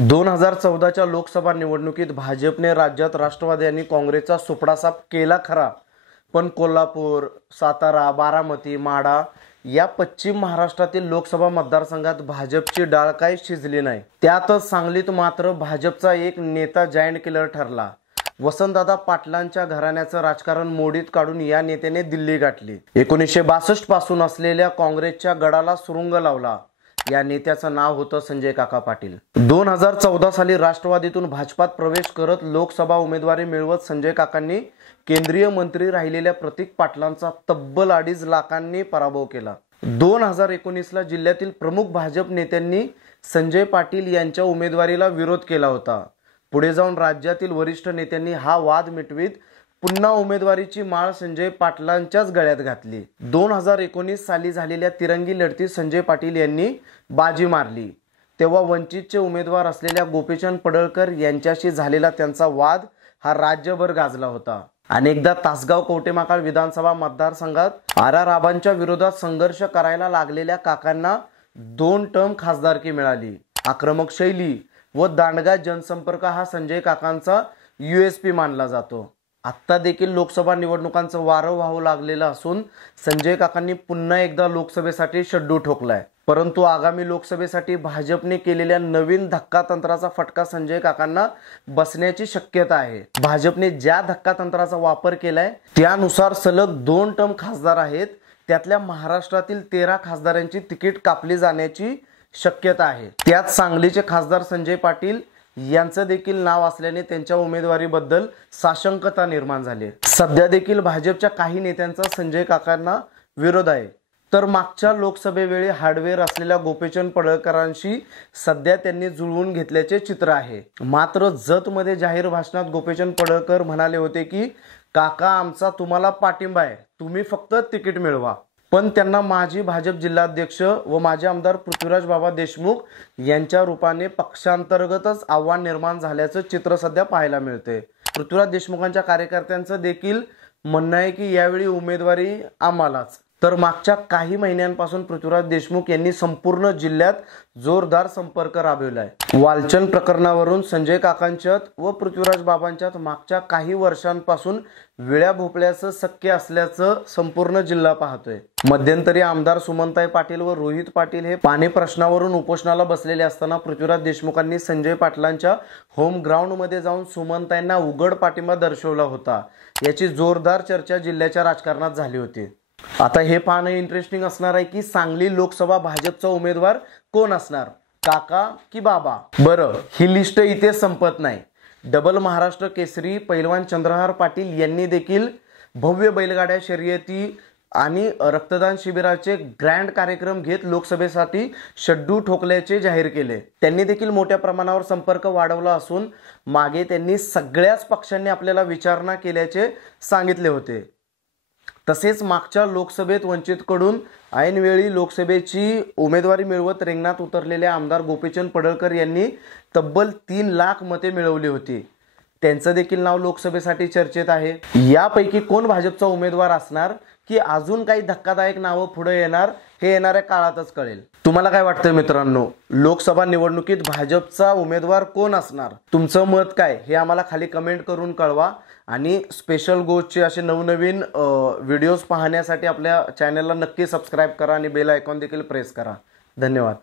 2014च्या लोकसभा निवडणुकीत भाजपने राज्यात राष्ट्रवादी आणि काँग्रेसचा सुपडासाप केला खरा, पण कोल्हापूर, सातारा, बारामती, माढा या पश्चिम महाराष्ट्रातील लोकसभा मतदारसंघात भाजपची डाळ काही शिजली नाही। त्यातच सांगलीत मात्र भाजपचा एक नेता जायंट किलर ठरला। वसंतदादा पाटलांच्या घराण्याचं राजकारण मोडीत काढून या नेत्याने दिल्ली गाठली। 1962 पासून असलेल्या काँग्रेसच्या गडाला सुरुंग लावला। या नेत्याचं नाव होतं संजय काका पाटील। 2014 साली राष्ट्रवादीतून भाजपात प्रवेश करत लोकसभा उमेदवारी मिळवत संजय काकांनी केंद्रीय मंत्री राहिलेल्या प्रतीक पाटलांचा तब्बल 2.5 लाखांनी पराभव केला। 2019ला जिल्ह्यातील प्रमुख भाजप नेत्यांनी संजय पाटील यांच्या उमेदवारीला विरोध केला होता। पुढे जाऊन राज्यातील वरिष्ठ नेत्यांनी हा वाद मिटवीत पुन्हा उमेदवारीची माळ संजय पाटलांच्याच गळ्यात घातली। 2019 साली झालेल्या तिरंगी लढतीत संजय पाटील यांनी बाजी मारली। तेव्हा वंचितचे उमेदवार असलेल्या गोपीचंद पडळकर यांच्याशी झालेला त्यांचा वाद हा राज्यभर गाजला होता। अनेकदा तासगाव कवटेमहाकाळ विधानसभा मतदारसंघात आर.आर. आबांच्या विरोधात संघर्ष करायला लागलेल्या काकांना 2 टर्म खासदारकी मिळाली। आक्रमक शैली व दांडगा जनसंपर्क हा संजय काकांचा USP मानला जातो। आता देखील लोकसभा निवडणुकांचं वारं वाहू लागलेलं असून संजय काकांनी पुन्हा एकदा लोकसभेसाठी शड्डू ठोकलाय। परंतु आगामी लोकसभेसाठी भाजपने केलेल्या नवीन धक्कातंत्राचा फटका संजय काकांना बसण्याची शक्यता आहे। भाजपने ज्या धक्कातंत्राचा वापर केलाय त्यानुसार सलग 2 टर्म खासदार आहेत, त्यातल्या महाराष्ट्रातील 13 खासदारांची तिकीट कापली जाण्याची शक्यता आहे। त्यात सांगलीचे खासदार संजय पाटील यांचं देखील नाव असल्याने त्यांच्या उमेदवारीबद्दल साशंकता निर्माण झाली। सध्या देखील भाजपच्या काही नेत्यांचा संजय काकांना विरोध आहे, तर मागच्या लोकसभेवेळी हार्डवेअर असलेल्या गोपीचंद पडळकरांशी सध्या त्यांनी जुळवून घेतल्याचे चित्र आहे। मात्र जतमध्ये जाहीर भाषणात गोपीचंद पडळकर म्हणाले होते की काका आमचा तुम्हाला पाठिंबा आहे, तुम्ही फक्त तिकीट मिळवा। पण त्यांना माजी भाजप जिल्हाध्यक्ष व माजी आमदार पृथ्वीराज बाबा देशमुख यांच्या रूपाने पक्षांतर्गतच आव्हान निर्माण झाल्याचं चित्र सध्या पाहायला मिळते। पृथ्वीराज देशमुखांच्या कार्यकर्त्यांचं देखील म्हणणं आहे की यावेळी उमेदवारी आम्हालाच। तर मागच्या काही महिन्यांपासून पृथ्वीराज देशमुख यांनी संपूर्ण जिल्ह्यात जोरदार संपर्क राबविलाय। वालचंद प्रकरणावरून संजय काकांच्यात व पृथ्वीराज बाबांच्यात मागच्या काही वर्षांपासून विळ्या भोपळ्याचं शक्य असल्याचं संपूर्ण जिल्हा पाहतोय। मध्यंतरी आमदार सुमनताई पाटील व रोहित पाटील हे पाणी प्रश्नावरून उपोषणाला बसलेले असताना पृथ्वीराज देशमुखांनी संजय पाटलांच्या होम ग्राउंड मध्ये जाऊन सुमनताईंना उघड पाठिंबा दर्शवला होता। याची जोरदार चर्चा जिल्ह्याच्या राजकारणात झाली होती। आता हे पाहणं इंटरेस्टिंग असणार आहे की सांगली लोकसभा भाजपचा उमेदवार कोण असणार, काका की बाबा? बरं, ही लिस्ट इथे संपत नाही। डबल महाराष्ट्र केसरी पैलवान चंद्रहार पाटील यांनी देखील भव्य बैलगाड्या शर्यती आणि रक्तदान शिबिराचे ग्रँड कार्यक्रम घेत लोकसभेसाठी शड्डू ठोकल्याचे जाहीर केले। त्यांनी देखील मोठ्या प्रमाणावर संपर्क वाढवला असून मागे त्यांनी सगळ्याच पक्षांनी आपल्याला विचारणा केल्याचे सांगितले होते। तसेच मागच्या लोकसभेत वंचितकडून ऐनवेळी लोकसभेची उमेदवारी मिळवत रिंगणात उतरलेल्या आमदार गोपीचंद पडळकर यांनी तब्बल 3 लाख मते मिळवली होती। त्यांचं देखील नाव लोकसभेसाठी चर्चेत आहे। यापैकी कोण भाजपचा उमेदवार असणार की अजून काही धक्कादायक नावं पुढे येणार हे येणाऱ्या काळातच कळेल। तुम्हाला काय वाटतं मित्रांनो, लोकसभा निवडणुकीत भाजपचा उमेदवार कोण असणार? तुमचं मत काय हे आम्हाला खाली कमेंट करून कळवा आणि स्पेशल गोष्टचे असे नवनवीन व्हिडिओज पाहण्यासाठी आपल्या चॅनलला नक्की सबस्क्राईब करा आणि बेल आयकॉन देखील प्रेस करा। धन्यवाद।